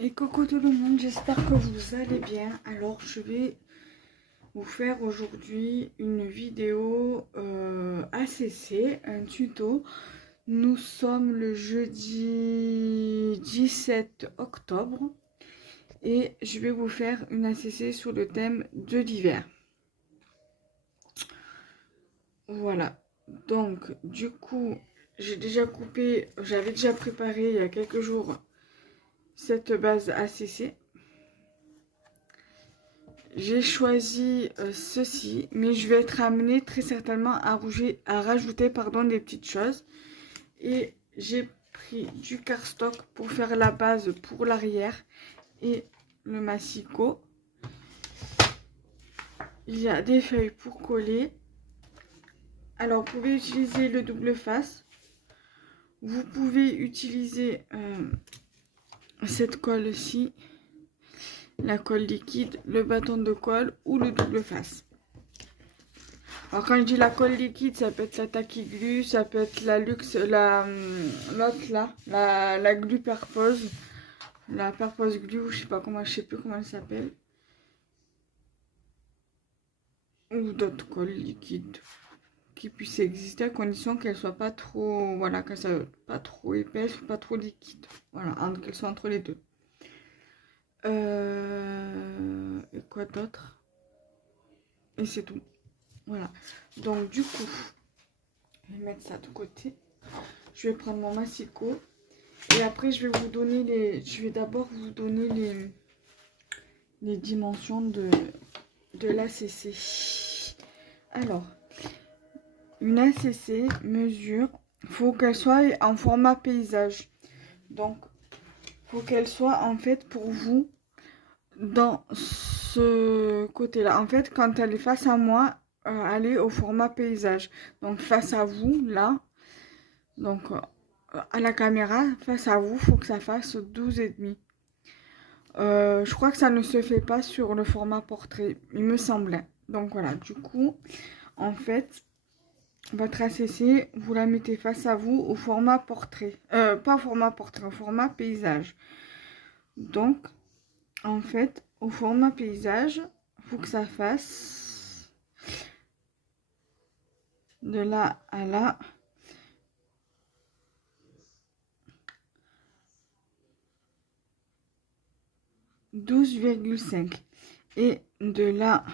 Et coucou tout le monde, j'espère que vous allez bien. Alors je vais vous faire aujourd'hui une vidéo ACC, un tuto. Nous sommes le jeudi 17 octobre et je vais vous faire une ACC sur le thème de l'hiver. Voilà, donc du coup j'ai déjà coupé, j'avais déjà préparé il y a quelques jours cette base ACC. J'ai choisi ceci, mais je vais être amenée très certainement à rajouter des petites choses. Et j'ai pris du cardstock pour faire la base pour l'arrière et le massicot. Il y a des feuilles pour coller. Alors, vous pouvez utiliser le double face. Vous pouvez utiliser cette colle-ci, la colle liquide, le bâton de colle ou le double face. Alors quand je dis la colle liquide, ça peut être la Tacky Glue, ça peut être la Luxe, l'autre là, la Glue Purpose, la Purpose Glue, je sais plus comment elle s'appelle, ou d'autres colles liquides qui puissent exister à condition qu'elles soient pas trop, voilà, qu'elles soient pas trop épaisses ou pas trop liquides, voilà, qu'elles soient entre les deux. Et quoi d'autre? Et c'est tout. Voilà. Donc du coup, je vais mettre ça de côté. Je vais prendre mon massicot. Et après, je vais vous donner les... Je vais d'abord vous donner les dimensions de l'ACC. Alors, une ACC mesure, faut qu'elle soit en format paysage. Donc, faut qu'elle soit en fait pour vous dans ce côté-là. En fait, quand elle est face à moi, elle est au format paysage. Donc, face à vous, là, donc à la caméra, face à vous, faut que ça fasse 12,5. Je crois que ça ne se fait pas sur le format portrait, il me semblait. Donc voilà, du coup, en fait, votre ACC, vous la mettez face à vous au format portrait. Pas format portrait, au format paysage. Donc, en fait, au format paysage, il faut que ça fasse de là à là. « 12,5 » et de là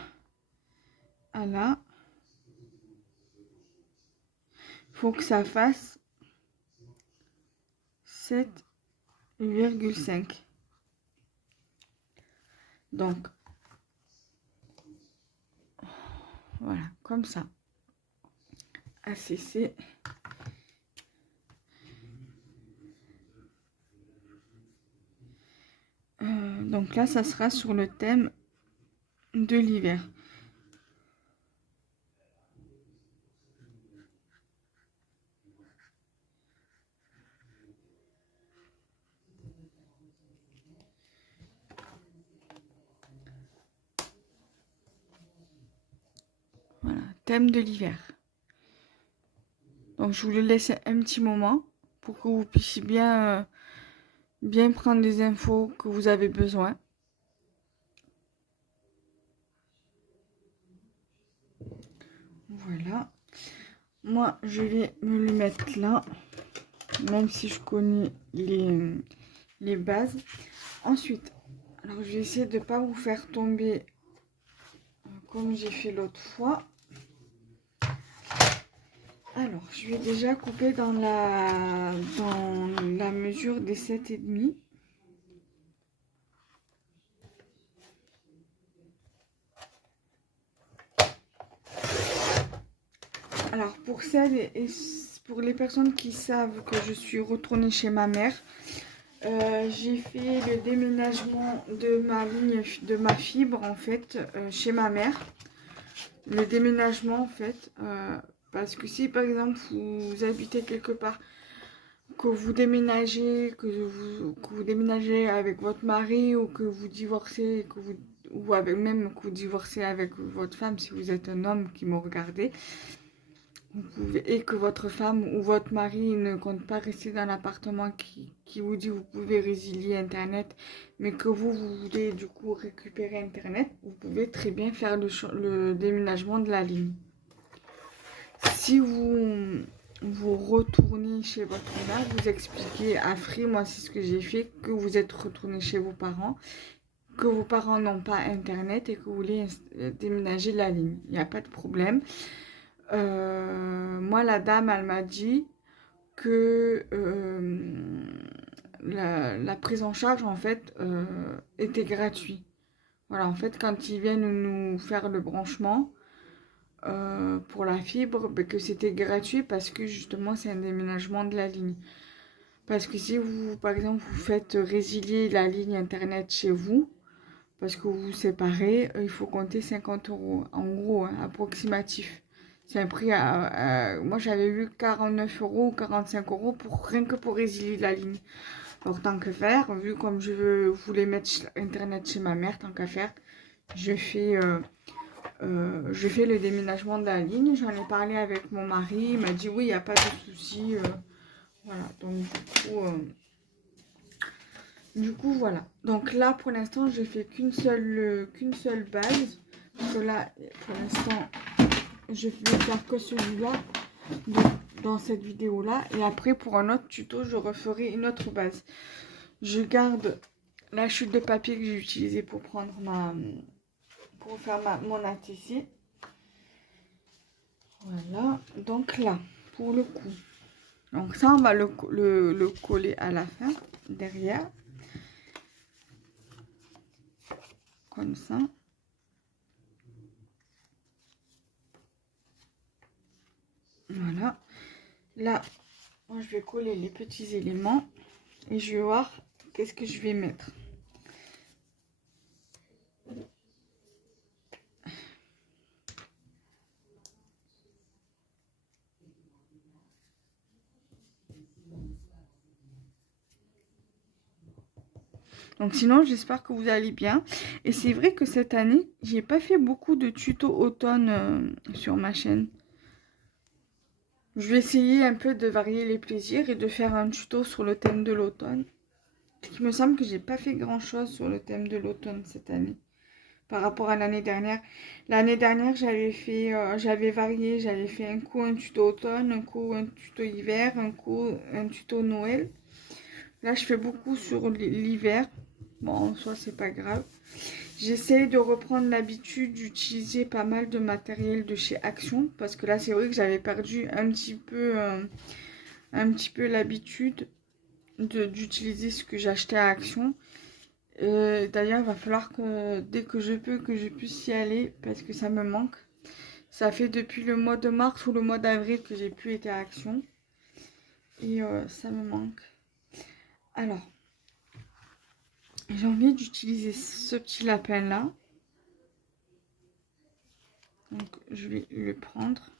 à là, faut que ça fasse 7,5. Donc, voilà, comme ça. ACC. Donc là, ça sera sur le thème de l'hiver. Voilà, thème de l'hiver. Donc je vous le laisse un petit moment pour que vous puissiez bien prendre les infos que vous avez besoin. Voilà. Moi, je vais me le mettre là, même si je connais les bases. Ensuite, alors je vais essayer de ne pas vous faire tomber comme j'ai fait l'autre fois. Alors, je vais déjà couper dans la mesure des 7,5. Alors, pour celles et pour les personnes qui savent que je suis retournée chez ma mère, j'ai fait le déménagement de ma ligne, de ma fibre, en fait, chez ma mère. Le déménagement, en fait, parce que si, par exemple, vous habitez quelque part, que vous déménagez, que vous déménagez avec votre mari ou que vous divorcez, même que vous divorcez avec votre femme, si vous êtes un homme qui me regardez, vous pouvez, et que votre femme ou votre mari ne compte pas rester dans l'appartement qui vous dit vous pouvez résilier Internet, mais que vous voulez du coup récupérer Internet, vous pouvez très bien faire le déménagement de la ligne. Si vous retournez chez votre mère, vous expliquez à Free, moi c'est ce que j'ai fait, que vous êtes retourné chez vos parents, que vos parents n'ont pas Internet et que vous voulez déménager la ligne. Il n'y a pas de problème. Moi, la dame, elle m'a dit que la prise en charge, en fait, était gratuite. Voilà, en fait, quand ils viennent nous faire le branchement pour la fibre, ben, que c'était gratuit parce que justement, c'est un déménagement de la ligne. Parce que si vous, par exemple, vous faites résilier la ligne Internet chez vous, parce que vous vous séparez, il faut compter 50 euros, en gros, hein, approximatif. C'est un prix moi, j'avais vu 49 euros ou 45 euros rien que pour résilier la ligne. Alors, tant que faire, vu comme voulais mettre Internet chez ma mère, tant qu'à faire, je fais le déménagement de la ligne. J'en ai parlé avec mon mari, il m'a dit oui, il n'y a pas de souci. Voilà, donc du coup, voilà. Donc là, pour l'instant, j'ai fait qu'une seule base. Parce que là, pour l'instant, je vais faire que celui-là dans cette vidéo-là. Et après, pour un autre tuto, je referai une autre base. Je garde la chute de papier que j'ai utilisée pour prendre pour faire mon ATC. Voilà. Donc là, pour le coup. Donc ça, on va le coller à la fin, derrière. Comme ça. Voilà. Là, moi, je vais coller les petits éléments et je vais voir qu'est-ce que je vais mettre. Donc sinon, j'espère que vous allez bien. Et c'est vrai que cette année, j'ai pas fait beaucoup de tutos automne sur ma chaîne. Je vais essayer un peu de varier les plaisirs et de faire un tuto sur le thème de l'automne. Il me semble que j'ai pas fait grand chose sur le thème de l'automne cette année par rapport à l'année dernière. L'année dernière, j'avais varié, j'avais fait un coup un tuto automne, un coup un tuto hiver, un coup un tuto Noël. Là, je fais beaucoup sur l'hiver. Bon, en soi, c'est pas grave. J'essaie de reprendre l'habitude d'utiliser pas mal de matériel de chez Action. Parce que là, c'est vrai que j'avais perdu un petit peu l'habitude d'utiliser ce que j'achetais à Action. D'ailleurs, il va falloir que dès que je peux, que je puisse y aller. Parce que ça me manque. Ça fait depuis le mois de mars ou le mois d'avril que j'ai pu être à Action. Et ça me manque. Alors, j'ai envie d'utiliser ce petit lapin là. Donc je vais le prendre.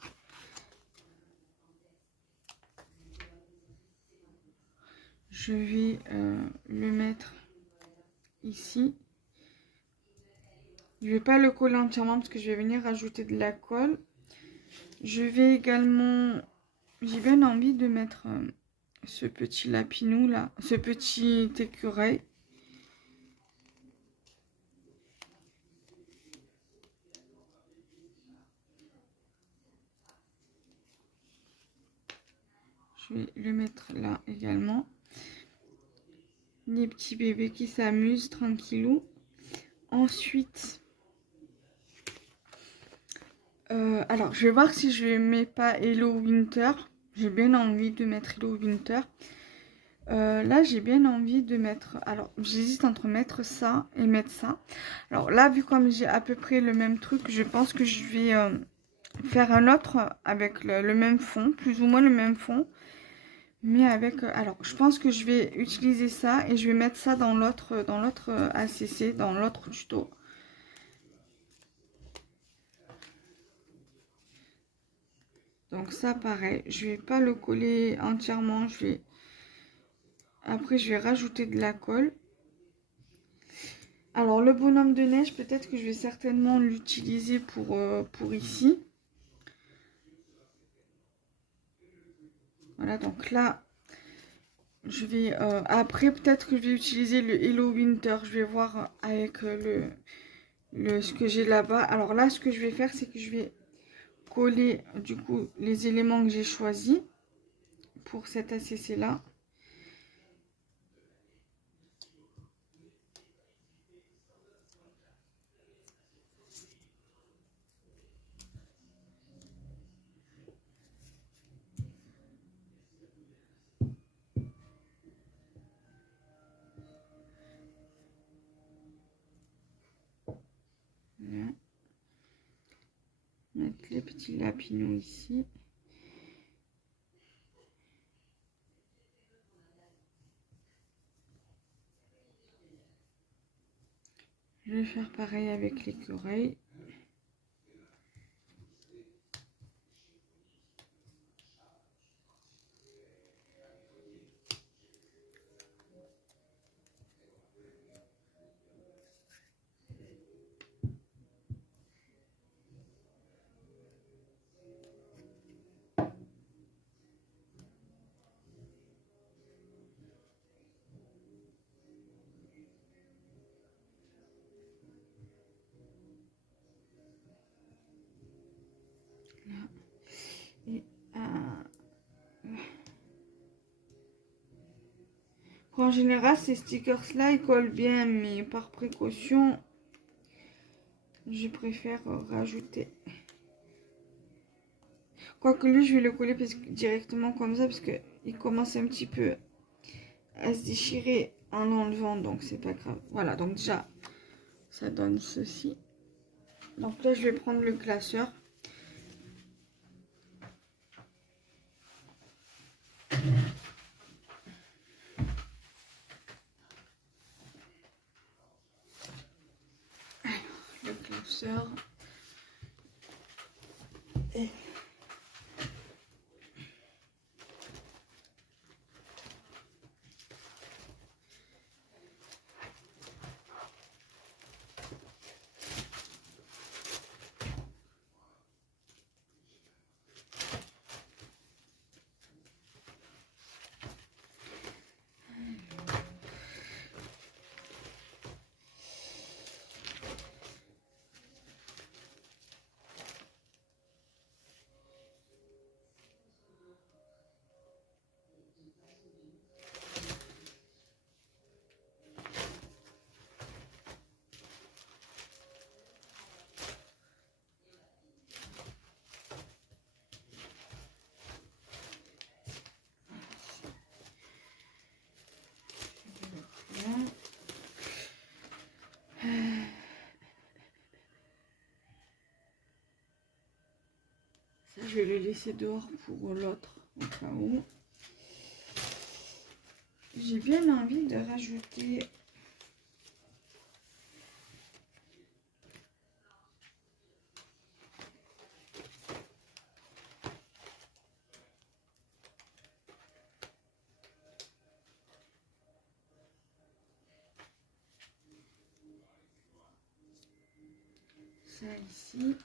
Je vais le mettre ici. Je vais pas le coller entièrement parce que je vais venir rajouter de la colle. Je vais également... J'ai bien envie de mettre ce petit lapinou là. Ce petit écureuil. Je vais le mettre là également. Les petits bébés qui s'amusent tranquillou. Ensuite, alors je vais voir si je mets pas Hello Winter. J'ai bien envie de mettre Hello Winter. Là, j'ai bien envie de mettre... Alors, j'hésite entre mettre ça et mettre ça. Alors là, vu comme j'ai à peu près le même truc, je pense que je vais faire un autre avec le même fond, plus ou moins le même fond. Mais avec... alors, je pense que je vais utiliser ça et je vais mettre ça dans l'autre ACC, dans l'autre tuto. Donc ça, pareil, je vais pas le coller entièrement, après, je vais rajouter de la colle. Alors, le bonhomme de neige, peut-être que je vais certainement l'utiliser pour ici. Voilà, donc là, je vais... après, peut-être que je vais utiliser le Hello Winter. Je vais voir avec ce que j'ai là-bas. Alors là, ce que je vais faire, c'est que je vais coller, du coup, les éléments que j'ai choisis pour cet ACC-là. Voilà. Mettre les petits lapinons ici. Je vais faire pareil avec l'écureuil. Et, en général, ces stickers-là, ils collent bien, mais par précaution, je préfère rajouter. Quoique lui, je vais le coller directement comme ça, parce qu'il commence un petit peu à se déchirer en l'enlevant, donc c'est pas grave. Voilà, donc déjà, ça donne ceci. Donc là, je vais prendre le classeur. Le classeur. Et ça, je vais le laisser dehors pour l'autre, au cas où. J'ai bien envie de rajouter ça ici.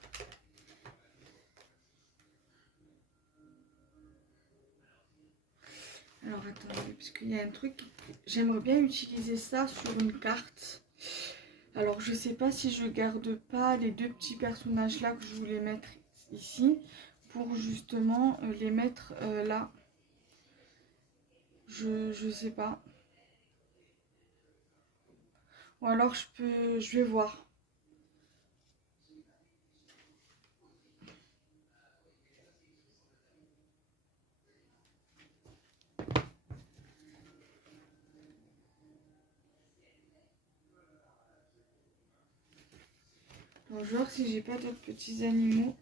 Alors attendez, parce qu'il y a un truc, j'aimerais bien utiliser ça sur une carte. Alors je sais pas si je garde pas les deux petits personnages là que je voulais mettre ici, pour justement les mettre là. Je sais pas. Ou alors je vais voir. Donc, je vais voir si j'ai pas d'autres petits animaux.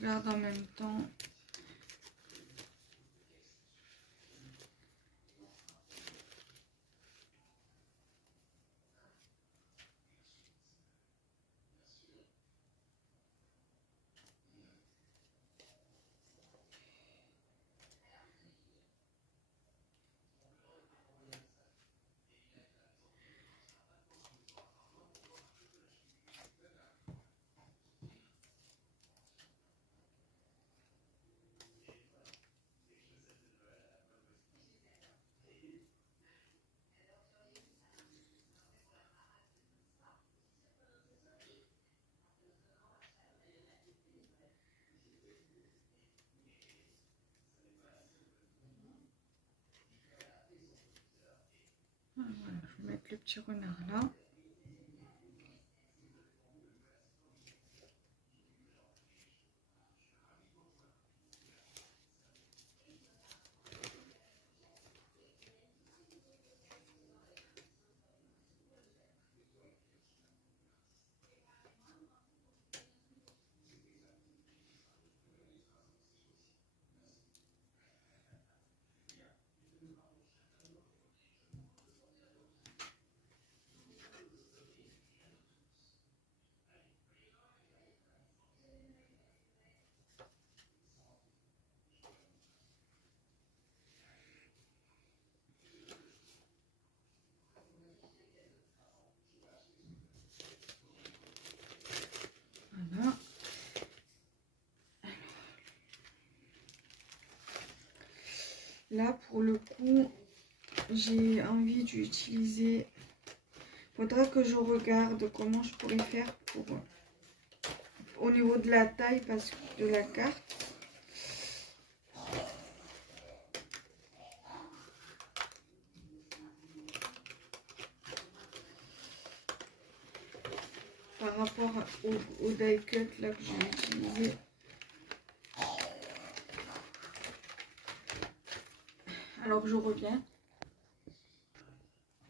regarde en même temps. Voilà, je vais mettre le petit renard là. Voilà. Là, pour le coup, j'ai envie d'utiliser... Faudra que je regarde comment je pourrais faire pour au niveau de la taille parce que de la carte. Par rapport au die cut là que je vais utiliser. Alors je reviens.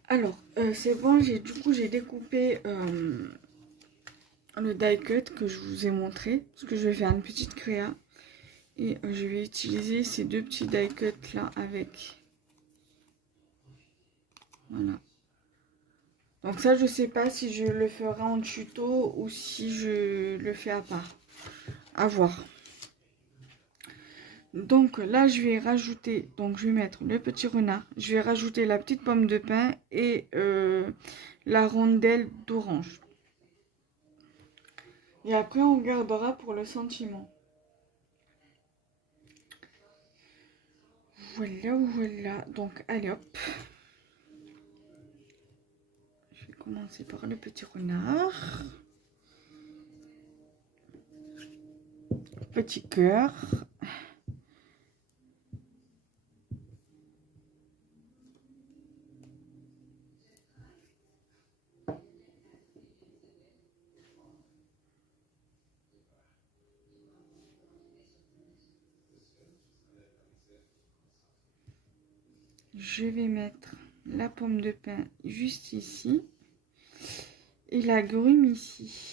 Alors c'est bon, j'ai découpé le die cut que je vous ai montré, parce que je vais faire une petite créa et je vais utiliser ces deux petits die cut là avec. Voilà. Donc ça, je sais pas si je le ferai en tuto ou si je le fais à part. À voir. Donc là, je vais rajouter, donc je vais mettre le petit renard. Je vais rajouter la petite pomme de pin et la rondelle d'orange. Et après, on gardera pour le sentiment. Voilà, voilà. Donc, allez hop. Je vais commencer par le petit renard. Petit cœur. Je vais mettre la pomme de pin juste ici. Et la grume ici.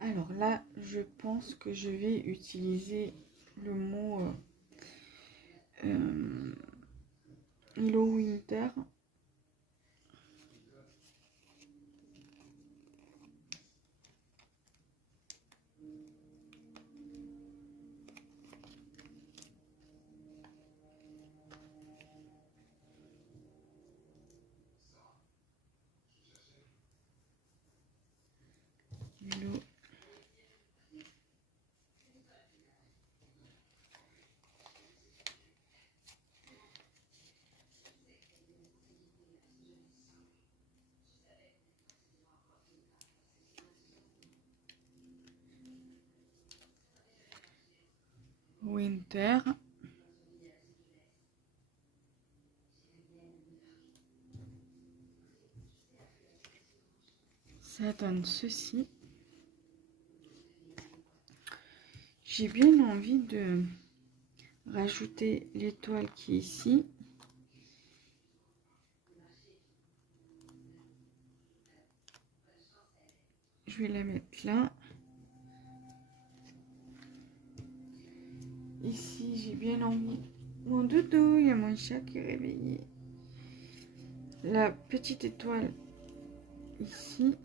Alors là, je pense que je vais utiliser le mot Hello Winter. Hello. Winter. ça donne ceci. J'ai bien envie de rajouter l'étoile qui est ici. Je vais la mettre là. Ici, j'ai bien envie. Mon doudou, il y a mon chat qui est réveillé. La petite étoile ici.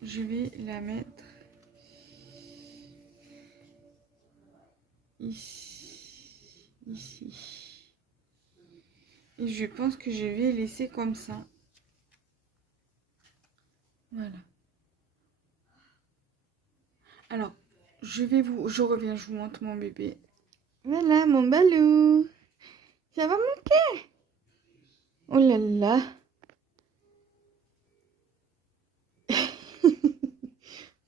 Je vais la mettre ici. Et je pense que je vais laisser comme ça. Voilà. Alors, je reviens, je vous montre mon bébé. Voilà, mon balou. Ça va monter? Oh là là.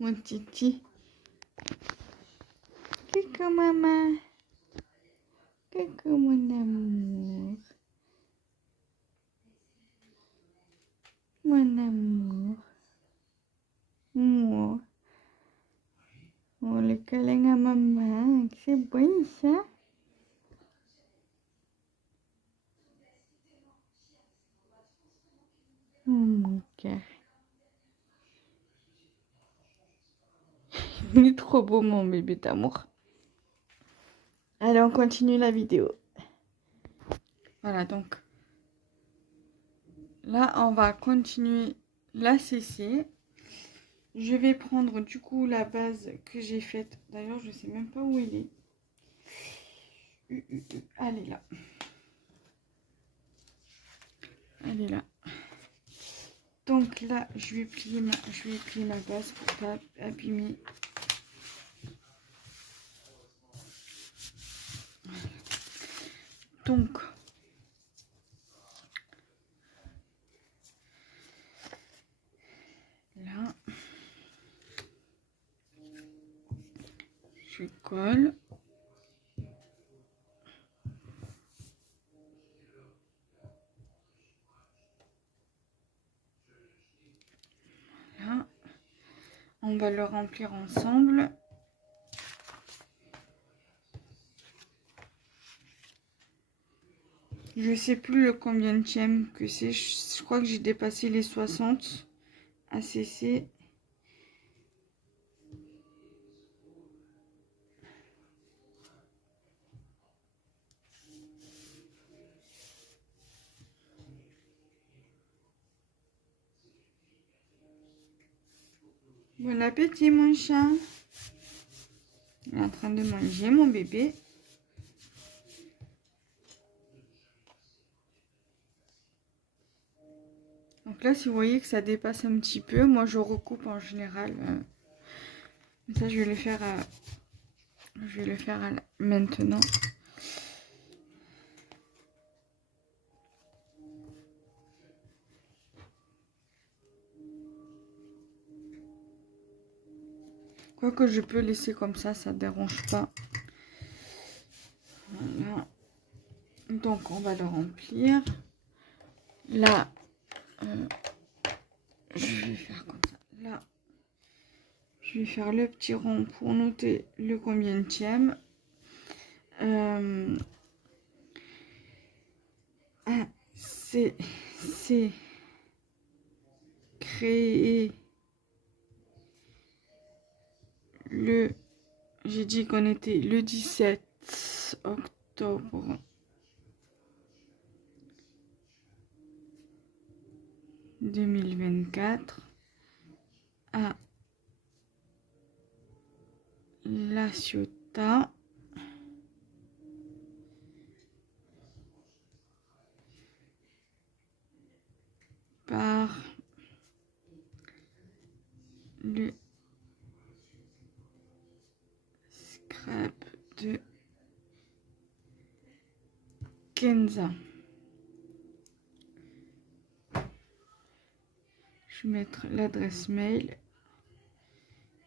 Mon titi. Coucou maman. Coucou mon amour. Mon amour. Moi. Oh, le câlin à maman. C'est bon ça? Oh mon cœur. Il est trop beau mon bébé d'amour. Allez, on continue la vidéo. Voilà, donc là, on va continuer la CC. Je vais prendre du coup la base que j'ai faite. D'ailleurs, je sais même pas où elle est. Elle est là. Elle est là. Donc là, je vais plier ma base pour pas abîmer. Donc, là, je colle. Là, on va le remplir ensemble. Je sais plus le combienième que c'est. Je crois que j'ai dépassé les 60 ACC. Bon appétit mon chat. Il est en train de manger mon bébé. Donc là, si vous voyez que ça dépasse un petit peu, moi je recoupe en général. Ça, je vais le faire maintenant. Quoique je peux laisser comme ça dérange pas. Voilà. Donc on va le remplir. Là, je vais faire comme ça. Là, je vais faire le petit rond pour noter le combienième. C'est créé j'ai dit qu'on était le 17 octobre 2024 à La Ciotat. Par le scrap de Kenza. Je vais mettre l'adresse mail,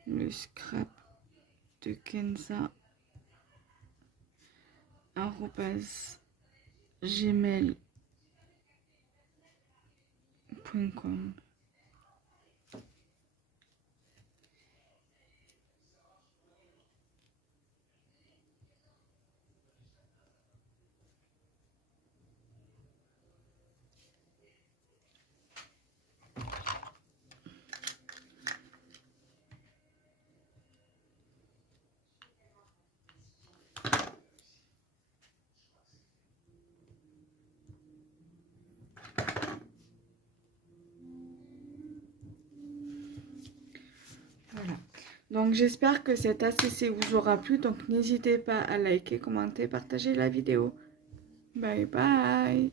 le scrap de Kenza @gmail.com. concombre. Voilà. Donc j'espère que cet ACC vous aura plu. Donc n'hésitez pas à liker, commenter, partager la vidéo. Bye bye.